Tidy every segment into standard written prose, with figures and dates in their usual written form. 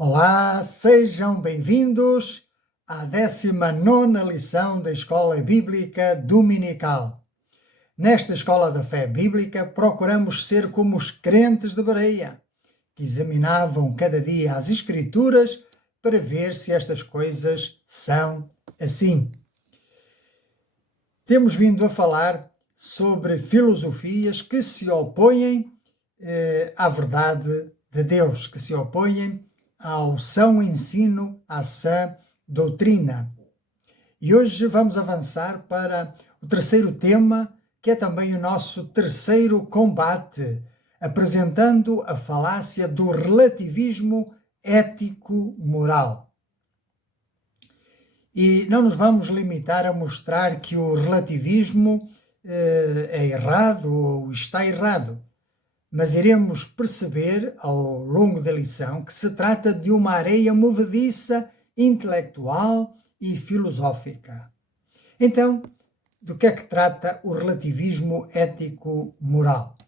Olá, sejam bem-vindos à 19ª lição da Escola Bíblica Dominical. Nesta Escola da Fé Bíblica, procuramos ser como os crentes de Bereia, que examinavam cada dia as Escrituras para ver se estas coisas são assim. Temos vindo a falar sobre filosofias que se opõem à verdade de Deus, que se opõem ao são ensino, à sã doutrina. E hoje vamos avançar para o terceiro tema, que é também o nosso terceiro combate, apresentando a falácia do relativismo ético-moral. E não nos vamos limitar a mostrar que o relativismo é errado ou está errado, mas iremos perceber ao longo da lição que se trata de uma areia movediça, intelectual e filosófica. Então, do que é que trata o relativismo ético-moral?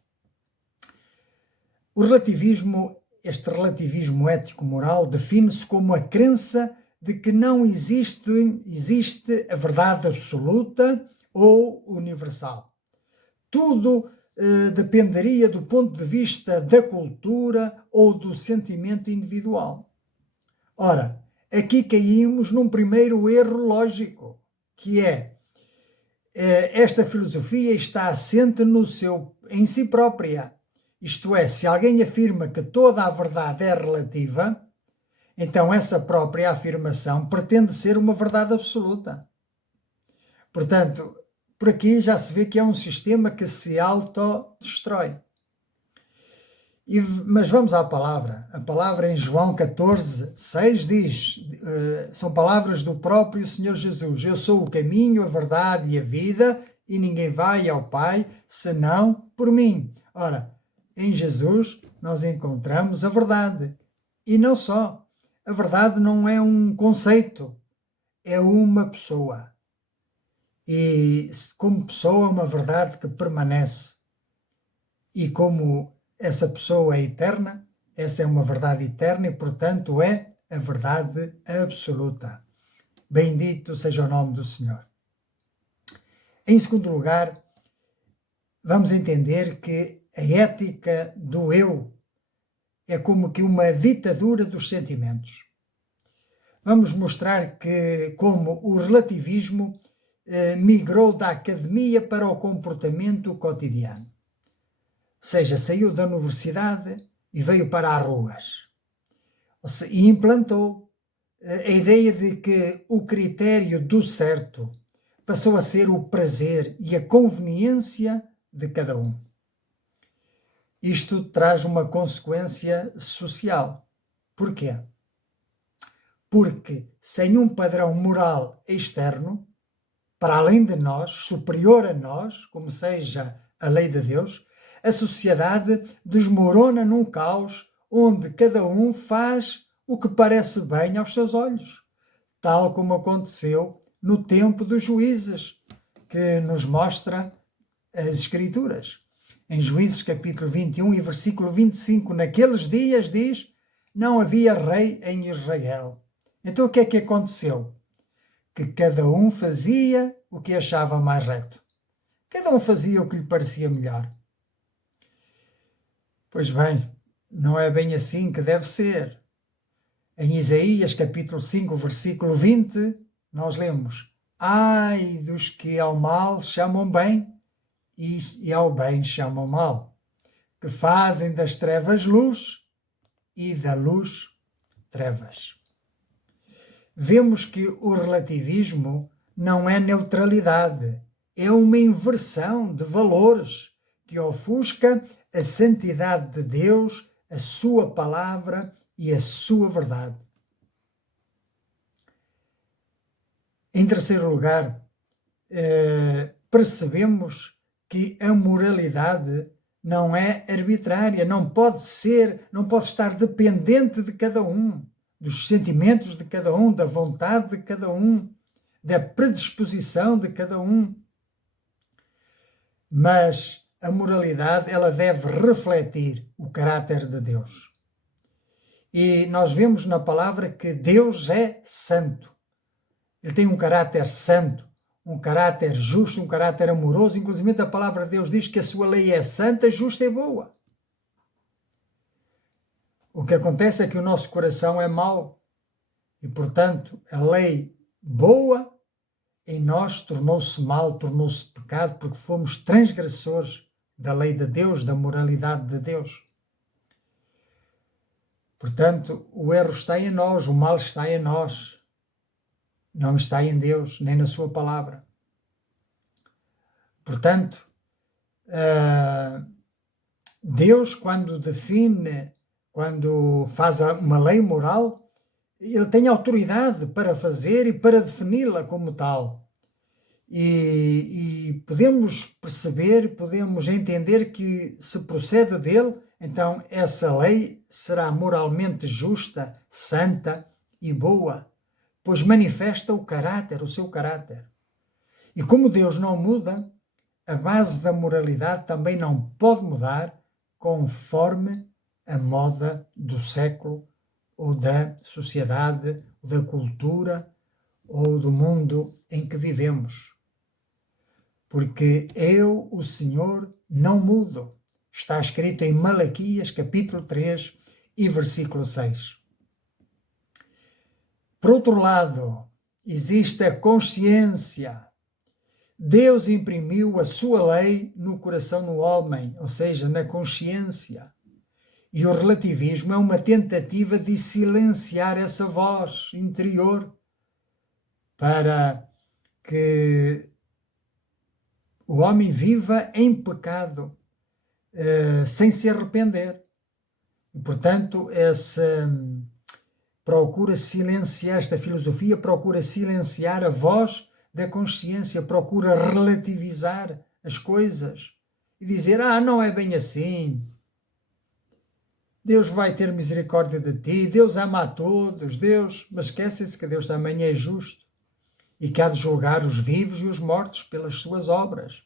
Este relativismo ético-moral define-se como a crença de que não existe a verdade absoluta ou universal. Tudo dependeria do ponto de vista da cultura ou do sentimento individual. Ora, aqui caímos num primeiro erro lógico, que é esta filosofia está assente em si própria. Isto é, se alguém afirma que toda a verdade é relativa, então essa própria afirmação pretende ser uma verdade absoluta. Portanto, por aqui já se vê que é um sistema que se autodestrói. Mas vamos à palavra. A palavra em João 14:6 diz, são palavras do próprio Senhor Jesus: eu sou o caminho, a verdade e a vida, e ninguém vai ao Pai senão por mim. Ora, em Jesus nós encontramos a verdade. E não só. A verdade não é um conceito, é uma pessoa. E como pessoa é uma verdade que permanece. E como essa pessoa é eterna, essa é uma verdade eterna e, portanto, é a verdade absoluta. Bendito seja o nome do Senhor. Em segundo lugar, vamos entender que a ética do eu é como que uma ditadura dos sentimentos. Vamos mostrar que como o relativismo migrou da academia para o comportamento cotidiano. Ou seja, saiu da universidade e veio para as ruas. E implantou a ideia de que o critério do certo passou a ser o prazer e a conveniência de cada um. Isto traz uma consequência social. Porquê? Porque sem um padrão moral externo, para além de nós, superior a nós, como seja a lei de Deus, a sociedade desmorona num caos onde cada um faz o que parece bem aos seus olhos, tal como aconteceu no tempo dos juízes, que nos mostra as Escrituras. Em Juízes capítulo 21 e versículo 25, naqueles dias diz, não havia rei em Israel. Então o que é que aconteceu? Que cada um fazia o que achava mais reto. Cada um fazia o que lhe parecia melhor. Pois bem, não é bem assim que deve ser. Em Isaías capítulo 5, versículo 20, nós lemos: ai dos que ao mal chamam bem e ao bem chamam mal, que fazem das trevas luz e da luz trevas. Vemos que o relativismo não é neutralidade, é uma inversão de valores que ofusca a santidade de Deus, a sua palavra e a sua verdade. Em terceiro lugar, percebemos que a moralidade não é arbitrária, não pode estar dependente de cada um, dos sentimentos de cada um, da vontade de cada um, da predisposição de cada um. Mas a moralidade, ela deve refletir o caráter de Deus. E nós vemos na palavra que Deus é santo. Ele tem um caráter santo, um caráter justo, um caráter amoroso. Inclusive a palavra de Deus diz que a sua lei é santa, justa e boa. O que acontece é que o nosso coração é mau e, portanto, a lei boa em nós tornou-se mal, tornou-se pecado, porque fomos transgressores da lei de Deus, da moralidade de Deus. Portanto, o erro está em nós, o mal está em nós, não está em Deus, nem na sua palavra. Portanto, Deus, quando define, quando faz uma lei moral, ele tem autoridade para fazer e para defini-la como tal. E podemos perceber, podemos entender que se procede dele, então essa lei será moralmente justa, santa e boa, pois manifesta o caráter, o seu caráter. E como Deus não muda, a base da moralidade também não pode mudar conforme a moda do século ou da sociedade, ou da cultura ou do mundo em que vivemos. Porque eu, o Senhor, não mudo. Está escrito em Malaquias, capítulo 3 e versículo 6. Por outro lado, existe a consciência. Deus imprimiu a sua lei no coração do homem, ou seja, na consciência. E o relativismo é uma tentativa de silenciar essa voz interior para que o homem viva em pecado, sem se arrepender. E, portanto, esta filosofia procura silenciar a voz da consciência, procura relativizar as coisas e dizer, não é bem assim. Deus vai ter misericórdia de ti, Deus ama a todos, mas esquece-se que Deus também é justo e que há de julgar os vivos e os mortos pelas suas obras.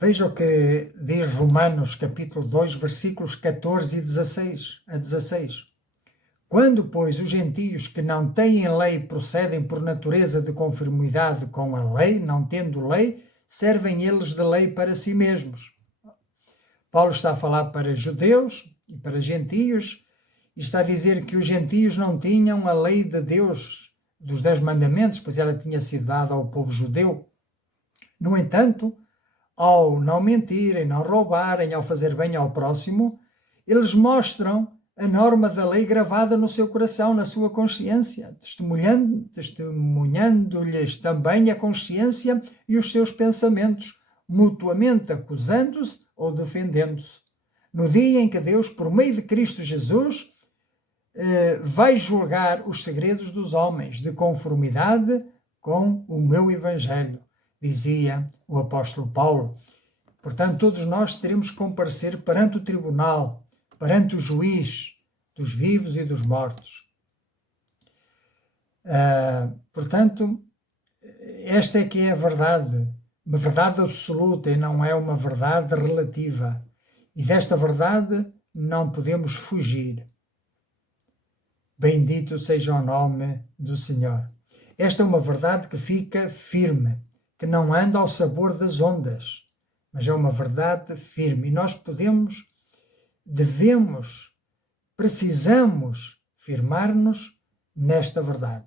Veja o que diz Romanos, capítulo 2, versículos 14 e 16 a 16. Quando, pois, os gentios que não têm lei procedem por natureza de conformidade com a lei, não tendo lei, servem eles de lei para si mesmos. Paulo está a falar para judeus e para gentios, e está a dizer que os gentios não tinham a lei de Deus, dos 10 mandamentos, pois ela tinha sido dada ao povo judeu. No entanto, ao não mentirem, não roubarem, ao fazer bem ao próximo, eles mostram a norma da lei gravada no seu coração, na sua consciência, testemunhando-lhes também a consciência e os seus pensamentos, mutuamente acusando-se ou defendendo-se. No dia em que Deus, por meio de Cristo Jesus, vai julgar os segredos dos homens, de conformidade com o meu Evangelho, dizia o apóstolo Paulo. Portanto, todos nós teremos que comparecer perante o tribunal, perante o juiz dos vivos e dos mortos. Portanto, esta é que é a verdade, uma verdade absoluta e não é uma verdade relativa. E desta verdade não podemos fugir. Bendito seja o nome do Senhor. Esta é uma verdade que fica firme, que não anda ao sabor das ondas, mas é uma verdade firme. E nós precisamos firmar-nos nesta verdade.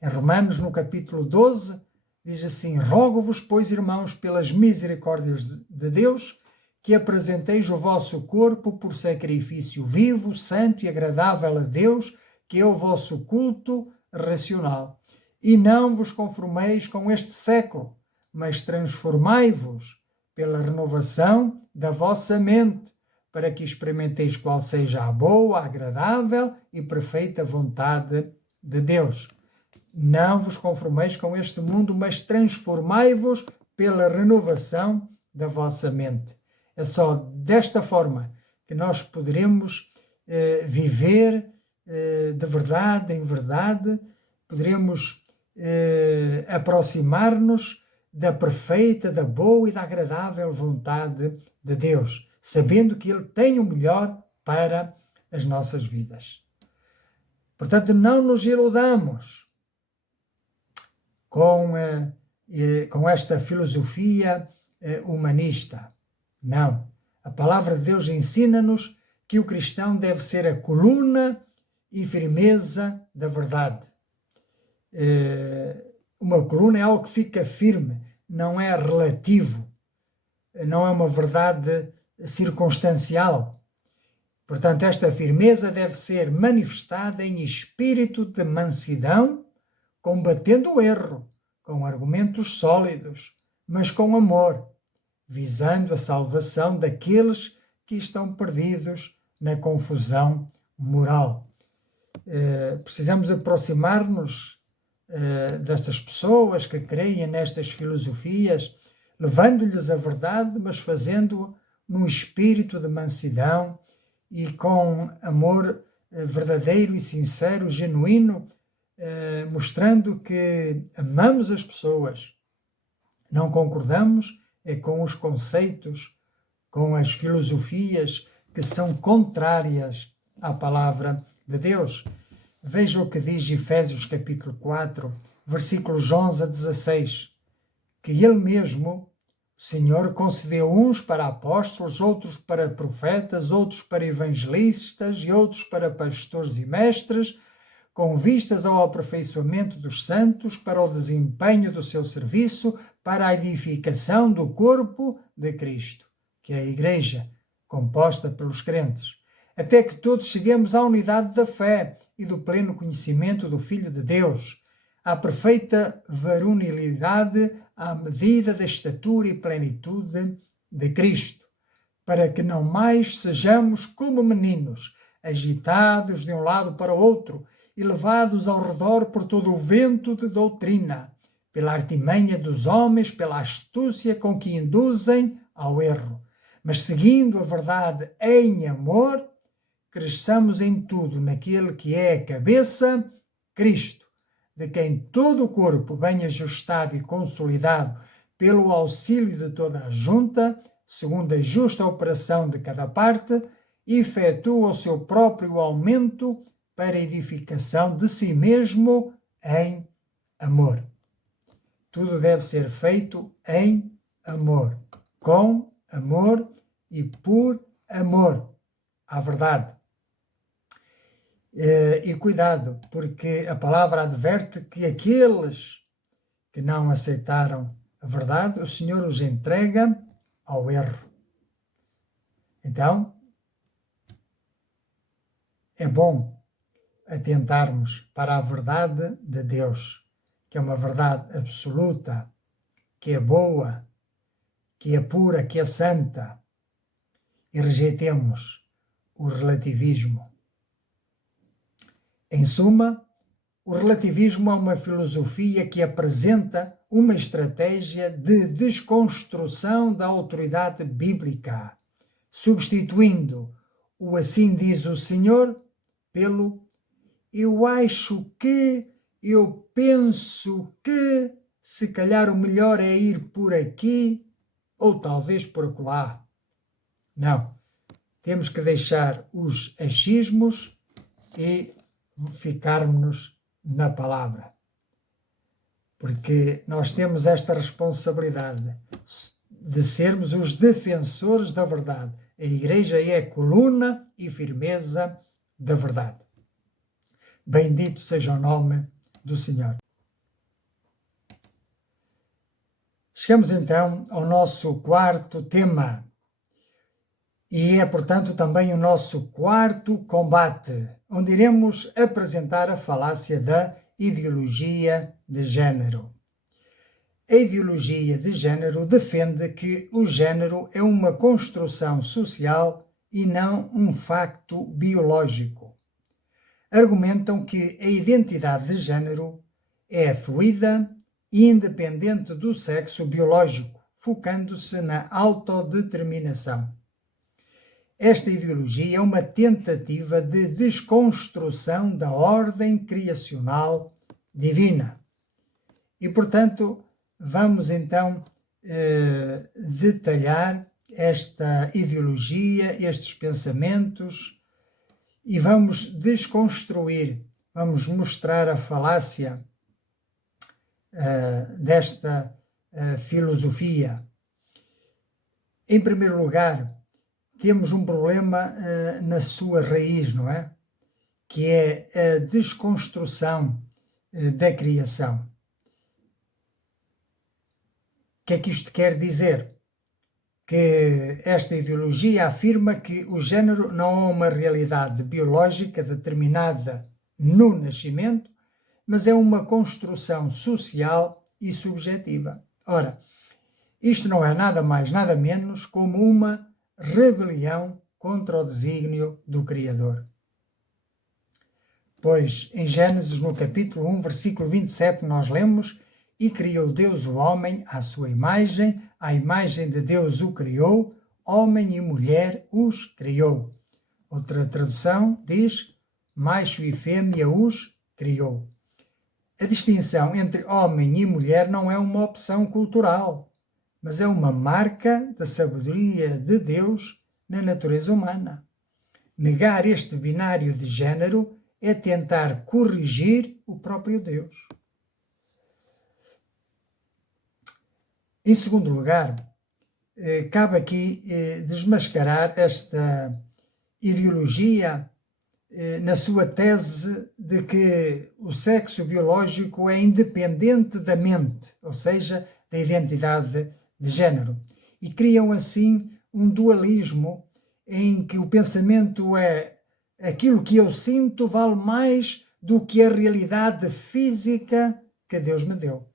Em Romanos, no capítulo 12, diz assim: rogo-vos, pois, irmãos, pelas misericórdias de Deus, que apresenteis o vosso corpo por sacrifício vivo, santo e agradável a Deus, que é o vosso culto racional. E não vos conformeis com este século, mas transformai-vos pela renovação da vossa mente, para que experimenteis qual seja a boa, agradável e perfeita vontade de Deus. Não vos conformeis com este mundo, mas transformai-vos pela renovação da vossa mente. É só desta forma que nós poderemos viver de verdade em verdade, poderemos aproximar-nos da perfeita, da boa e da agradável vontade de Deus, sabendo que Ele tem o melhor para as nossas vidas. Portanto, não nos iludamos com esta filosofia humanista. Não. A palavra de Deus ensina-nos que o cristão deve ser a coluna e firmeza da verdade. Uma coluna é algo que fica firme, não é relativo, não é uma verdade circunstancial. Portanto, esta firmeza deve ser manifestada em espírito de mansidão, combatendo o erro, com argumentos sólidos, mas com amor, visando a salvação daqueles que estão perdidos na confusão moral. Precisamos aproximar-nos destas pessoas que creem nestas filosofias, levando-lhes a verdade, mas fazendo-o num espírito de mansidão e com amor verdadeiro e sincero, genuíno, mostrando que amamos as pessoas. Não concordamos com os conceitos, com as filosofias que são contrárias à palavra de Deus. Veja o que diz Efésios capítulo 4, versículos 11 a 16, que ele mesmo, o Senhor, concedeu uns para apóstolos, outros para profetas, outros para evangelistas e outros para pastores e mestres, com vistas ao aperfeiçoamento dos santos, para o desempenho do seu serviço, para a edificação do corpo de Cristo, que é a Igreja, composta pelos crentes, até que todos cheguemos à unidade da fé e do pleno conhecimento do Filho de Deus, à perfeita varonilidade, à medida da estatura e plenitude de Cristo, para que não mais sejamos como meninos, agitados de um lado para o outro e levados ao redor por todo o vento de doutrina, pela artimanha dos homens, pela astúcia com que induzem ao erro, mas seguindo a verdade em amor, cresçamos em tudo naquele que é a cabeça, Cristo, de quem todo o corpo, bem ajustado e consolidado pelo auxílio de toda a junta, segundo a justa operação de cada parte, efetua o seu próprio aumento para a edificação de si mesmo em amor. Tudo deve ser feito em amor, com amor e por amor à verdade. E cuidado, porque a palavra adverte que aqueles que não aceitaram a verdade, o Senhor os entrega ao erro. Então, é bom atentarmos para a verdade de Deus, que é uma verdade absoluta, que é boa, que é pura, que é santa, e rejeitemos o relativismo. Em suma, o relativismo é uma filosofia que apresenta uma estratégia de desconstrução da autoridade bíblica, substituindo o assim diz o Senhor pelo eu acho que, eu penso que, se calhar o melhor é ir por aqui ou talvez por acolá. Não, temos que deixar os achismos e ficarmos na palavra, porque nós temos esta responsabilidade de sermos os defensores da verdade. A Igreja é a coluna e firmeza da verdade. Bendito seja o nome do Senhor. Chegamos então ao nosso quarto tema e é, portanto, também o nosso quarto combate, onde iremos apresentar a falácia da ideologia de género. A ideologia de género defende que o género é uma construção social e não um facto biológico. Argumentam que a identidade de género é fluida e independente do sexo biológico, focando-se na autodeterminação. Esta ideologia é uma tentativa de desconstrução da ordem criacional divina. E, portanto, vamos então detalhar esta ideologia, estes pensamentos e vamos desconstruir, vamos mostrar a falácia desta filosofia. Em primeiro lugar, temos um problema na sua raiz, não é? Que é a desconstrução da criação. O que é que isto quer dizer? Que esta ideologia afirma que o género não é uma realidade biológica determinada no nascimento, mas é uma construção social e subjetiva. Ora, isto não é nada mais, nada menos como uma rebelião contra o desígnio do Criador. Pois em Gênesis, no capítulo 1, versículo 27, nós lemos: E criou Deus o homem à sua imagem, à imagem de Deus o criou, homem e mulher os criou. Outra tradução diz: macho e fêmea os criou. A distinção entre homem e mulher não é uma opção cultural, mas é uma marca da sabedoria de Deus na natureza humana. Negar este binário de género é tentar corrigir o próprio Deus. Em segundo lugar, cabe aqui desmascarar esta ideologia na sua tese de que o sexo biológico é independente da mente, ou seja, da identidade de género. E criam assim um dualismo em que o pensamento é aquilo que eu sinto vale mais do que a realidade física que Deus me deu.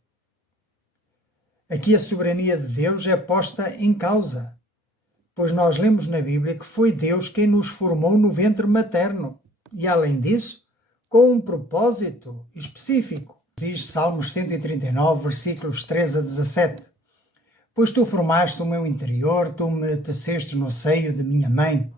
Aqui a soberania de Deus é posta em causa, pois nós lemos na Bíblia que foi Deus quem nos formou no ventre materno e, além disso, com um propósito específico. Diz Salmos 139, versículos 13 a 17. Pois tu formaste o meu interior, tu me teceste no seio de minha mãe.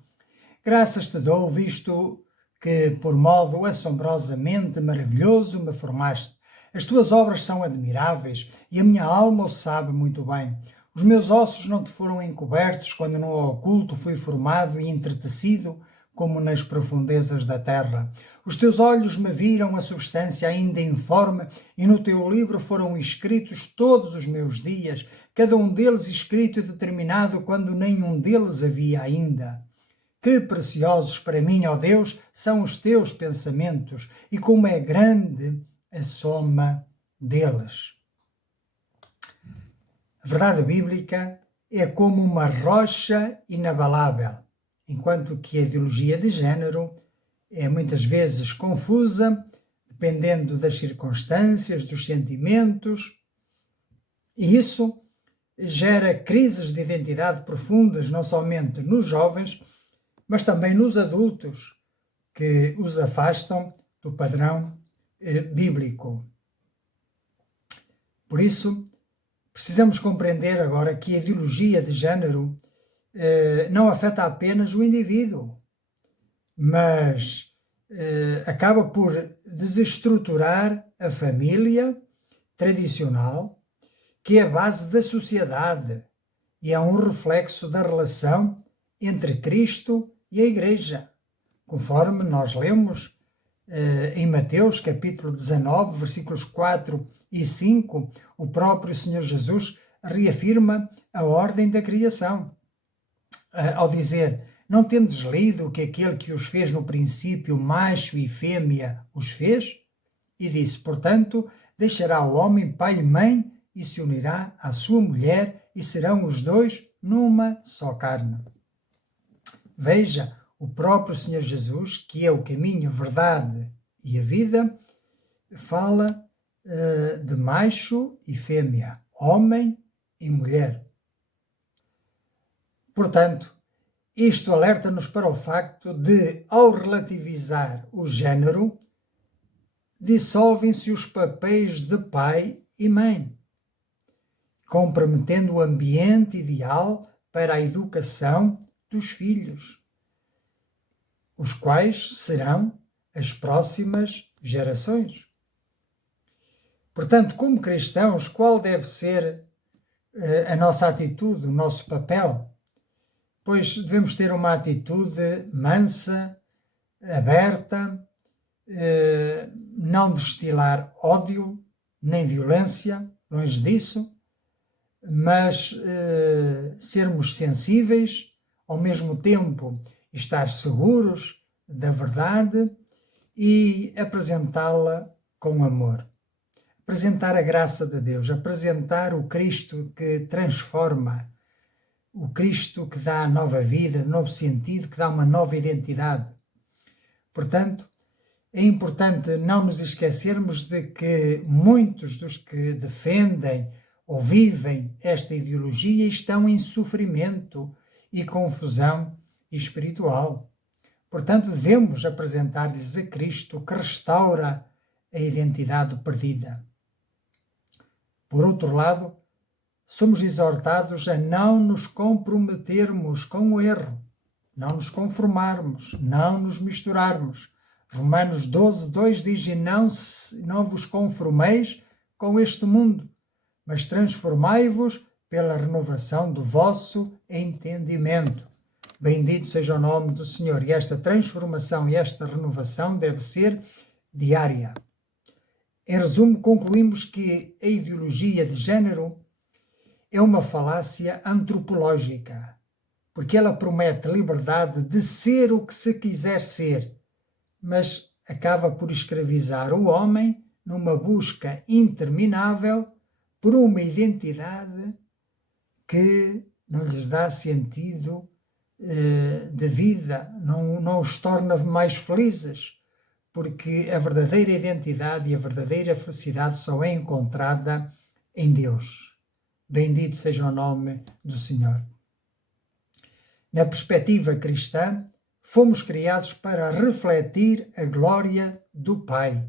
Graças te dou, visto que por modo assombrosamente maravilhoso me formaste. As tuas obras são admiráveis e a minha alma o sabe muito bem. Os meus ossos não te foram encobertos quando no oculto fui formado e entretecido como nas profundezas da terra. Os teus olhos me viram a substância ainda informe e no teu livro foram escritos todos os meus dias, cada um deles escrito e determinado quando nenhum deles havia ainda. Que preciosos para mim, ó Deus, são os teus pensamentos e como é grande a soma deles. A verdade bíblica é como uma rocha inabalável, enquanto que a ideologia de género é muitas vezes confusa, dependendo das circunstâncias, dos sentimentos, e isso gera crises de identidade profundas, não somente nos jovens, mas também nos adultos, que os afastam do padrão bíblico. Por isso, precisamos compreender agora que a ideologia de género não afeta apenas o indivíduo, mas acaba por desestruturar a família tradicional, que é a base da sociedade e é um reflexo da relação entre Cristo e a Igreja, conforme nós lemos em Mateus capítulo 19, versículos 4 e 5, o próprio Senhor Jesus reafirma a ordem da criação, ao dizer: não tendes lido que aquele que os fez no princípio, macho e fêmea, os fez? E disse: portanto, deixará o homem pai e mãe e se unirá à sua mulher e serão os dois numa só carne. Veja, o próprio Senhor Jesus, que é o caminho, a verdade e a vida, fala de macho e fêmea, homem e mulher. Portanto, isto alerta-nos para o facto de, ao relativizar o género, dissolvem-se os papéis de pai e mãe, comprometendo o ambiente ideal para a educação dos filhos, os quais serão as próximas gerações. Portanto, como cristãos, qual deve ser a nossa atitude, o nosso papel? Pois devemos ter uma atitude mansa, aberta, não destilar ódio nem violência, longe disso, mas sermos sensíveis, ao mesmo tempo estar seguros da verdade e apresentá-la com amor. Apresentar a graça de Deus, apresentar o Cristo que transforma, o Cristo que dá nova vida, novo sentido, que dá uma nova identidade. Portanto, é importante não nos esquecermos de que muitos dos que defendem ou vivem esta ideologia estão em sofrimento e confusão espiritual. Portanto, devemos apresentar-lhes a Cristo que restaura a identidade perdida. Por outro lado, somos exortados a não nos comprometermos com o erro, não nos conformarmos, não nos misturarmos. Romanos 12:2 diz: e não vos conformeis com este mundo, mas transformai-vos pela renovação do vosso entendimento. Bendito seja o nome do Senhor. E esta transformação e esta renovação deve ser diária. Em resumo, concluímos que a ideologia de género é uma falácia antropológica, porque ela promete liberdade de ser o que se quiser ser, mas acaba por escravizar o homem numa busca interminável por uma identidade que não lhes dá sentido de vida, não os torna mais felizes, porque a verdadeira identidade e a verdadeira felicidade só é encontrada em Deus. Bendito seja o nome do Senhor. Na perspectiva cristã, fomos criados para refletir a glória do Pai,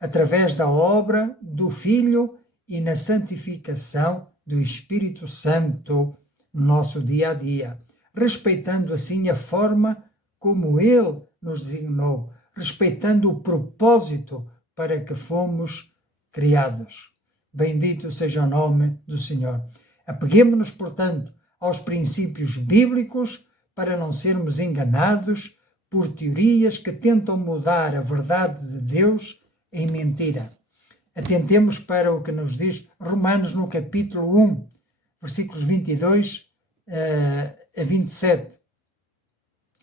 através da obra do Filho e na santificação do Espírito Santo no nosso dia a dia, respeitando assim a forma como Ele nos designou, respeitando o propósito para que fomos criados. Bendito seja o nome do Senhor. Apeguemo-nos, portanto, aos princípios bíblicos para não sermos enganados por teorias que tentam mudar a verdade de Deus em mentira. Atentemos para o que nos diz Romanos no capítulo 1, versículos 22 a 27.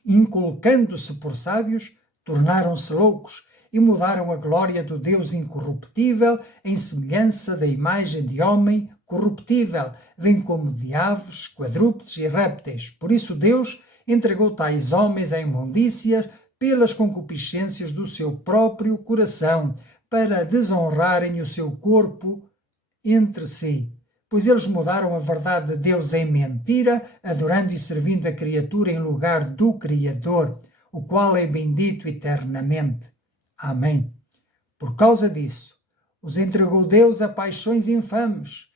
Inculcando-se por sábios, tornaram-se loucos e mudaram a glória do Deus incorruptível em semelhança da imagem de homem corruptível, bem como de aves, quadrúpedes e répteis. Por isso Deus entregou tais homens a imundícias pelas concupiscências do seu próprio coração, para desonrarem o seu corpo entre si. Pois eles mudaram a verdade de Deus em mentira, adorando e servindo a criatura em lugar do Criador, o qual é bendito eternamente. Amém. Por causa disso, os entregou Deus a paixões infames,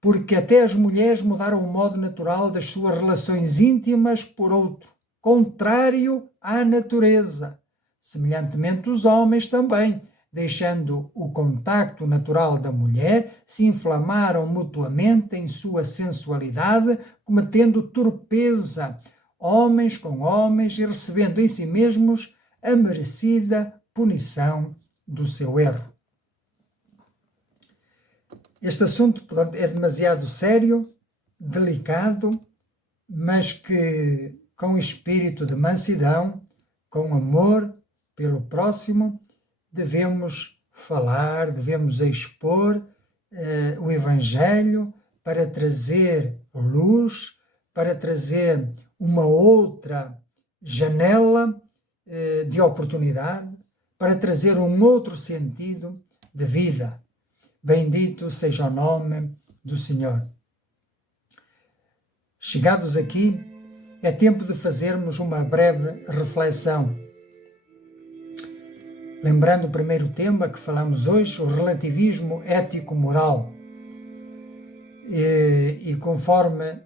porque até as mulheres mudaram o modo natural das suas relações íntimas por outro, contrário à natureza. Semelhantemente, os homens também, deixando o contacto natural da mulher, se inflamaram mutuamente em sua sensualidade, cometendo torpeza, homens com homens, e recebendo em si mesmos a merecida punição do seu erro. Este assunto, portanto, é demasiado sério, delicado, mas que com espírito de mansidão, com amor pelo próximo, devemos falar, devemos expor o Evangelho para trazer luz, para trazer uma outra janela de oportunidade, para trazer um outro sentido de vida. Bendito seja o nome do Senhor. Chegados aqui, é tempo de fazermos uma breve reflexão. Lembrando o primeiro tema que falamos hoje, o relativismo ético-moral. E conforme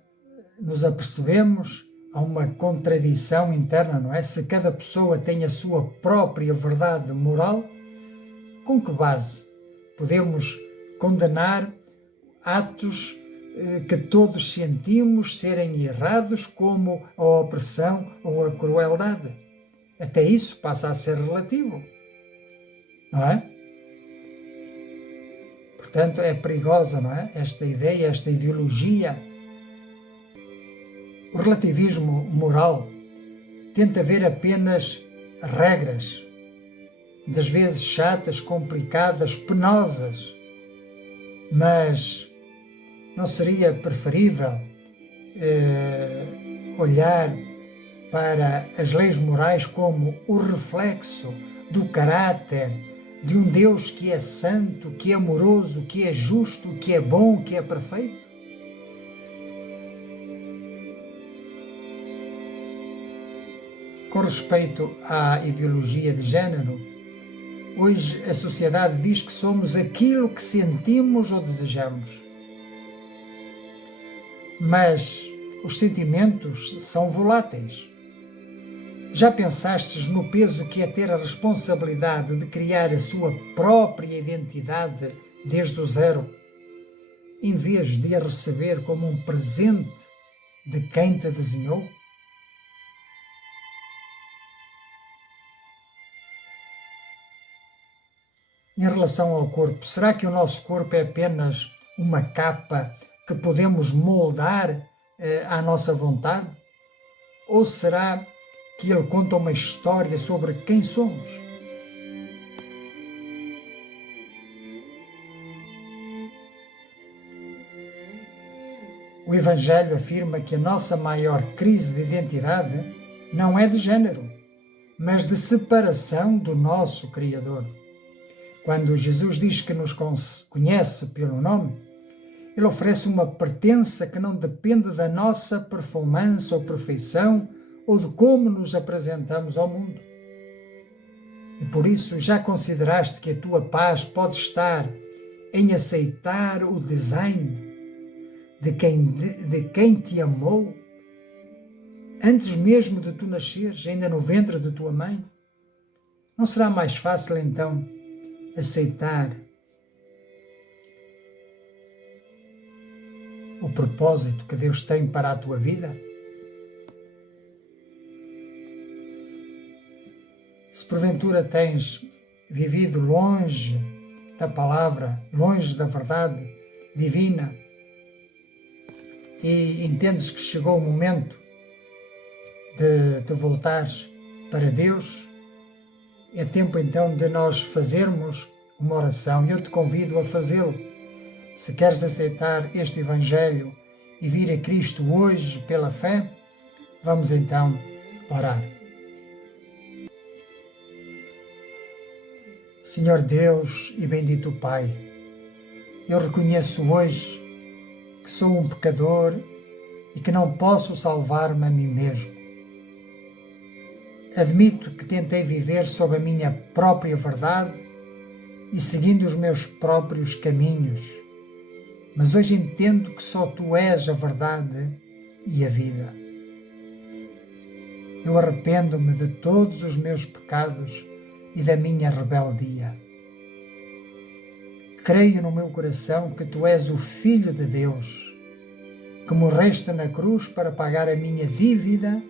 nos apercebemos, há uma contradição interna, não é? Se cada pessoa tem a sua própria verdade moral, com que base podemos condenar atos que todos sentimos serem errados, como a opressão ou a crueldade? até isso passa a ser relativo, não é? Portanto, é perigosa, não é? Esta ideia, esta ideologia. O relativismo moral tenta ver apenas regras, muitas vezes chatas, complicadas, penosas, mas não seria preferível olhar para as leis morais como o reflexo do caráter de um Deus que é santo, que é amoroso, que é justo, que é bom, que é perfeito? Com respeito à ideologia de género, hoje a sociedade diz que somos aquilo que sentimos ou desejamos. Mas os sentimentos são voláteis. Já pensastes no peso que é ter a responsabilidade de criar a sua própria identidade desde o zero, em vez de a receber como um presente de quem te desenhou? Em relação ao corpo, será que o nosso corpo é apenas uma capa que podemos moldar à nossa vontade? Ou será que ele conta uma história sobre quem somos? O Evangelho afirma que a nossa maior crise de identidade não é de género, mas de separação do nosso Criador. Quando Jesus diz que nos conhece pelo nome, ele oferece uma pertença que não depende da nossa performance ou perfeição ou de como nos apresentamos ao mundo. E por isso já consideraste que a tua paz pode estar em aceitar o design de quem te amou antes mesmo de tu nasceres, ainda no ventre de tua mãe? Não será mais fácil então aceitar o propósito que Deus tem para a tua vida? Se porventura tens vivido longe da palavra, longe da verdade divina, e entendes que chegou o momento de te voltares para Deus, é tempo então de nós fazermos uma oração. Eu te convido a fazê-lo. Se queres aceitar este Evangelho e vir a Cristo hoje pela fé, vamos então orar. Senhor Deus e bendito Pai, eu reconheço hoje que sou um pecador e que não posso salvar-me a mim mesmo. Admito que tentei viver sob a minha própria verdade e seguindo os meus próprios caminhos, mas hoje entendo que só Tu és a verdade e a vida. Eu arrependo-me de todos os meus pecados e da minha rebeldia. Creio no meu coração que Tu és o Filho de Deus, que morreste na cruz para pagar a minha dívida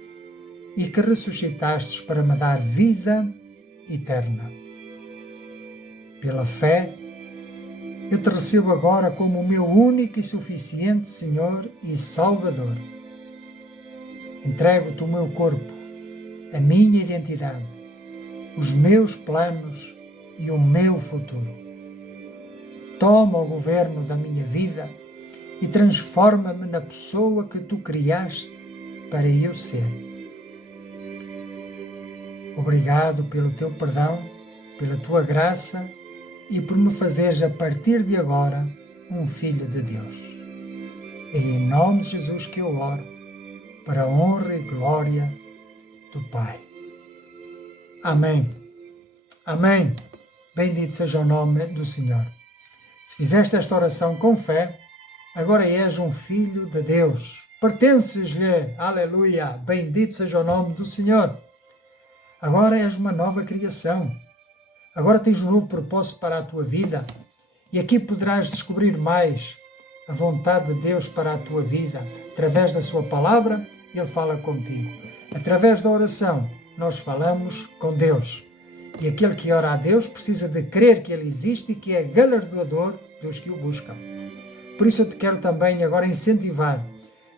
e que ressuscitastes para me dar vida eterna. Pela fé, eu Te recebo agora como o meu único e suficiente Senhor e Salvador. Entrego-Te o meu corpo, a minha identidade, os meus planos e o meu futuro. Toma o governo da minha vida e transforma-me na pessoa que Tu criaste para eu ser. Obrigado pelo Teu perdão, pela Tua graça e por me fazeres a partir de agora um filho de Deus. É em nome de Jesus que eu oro, para a honra e glória do Pai. Amém. Amém. Bendito seja o nome do Senhor. Se fizeste esta oração com fé, agora és um filho de Deus. Pertences-lhe. Aleluia. Bendito seja o nome do Senhor. Agora és uma nova criação. Agora tens um novo propósito para a tua vida. E aqui poderás descobrir mais a vontade de Deus para a tua vida. Através da sua palavra, Ele fala contigo. Através da oração, nós falamos com Deus. E aquele que ora a Deus precisa de crer que Ele existe e que é galardoador dos que o buscam. Por isso eu te quero também agora incentivar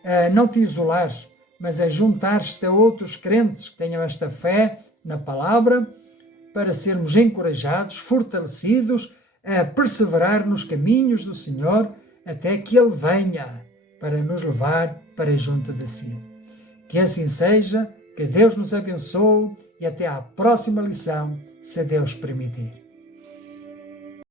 a não te isolares, mas a juntar-te a outros crentes que tenham esta fé na palavra, para sermos encorajados, fortalecidos, a perseverar nos caminhos do Senhor, até que Ele venha para nos levar para junto de si. Que assim seja, que Deus nos abençoe e até à próxima lição, se Deus permitir.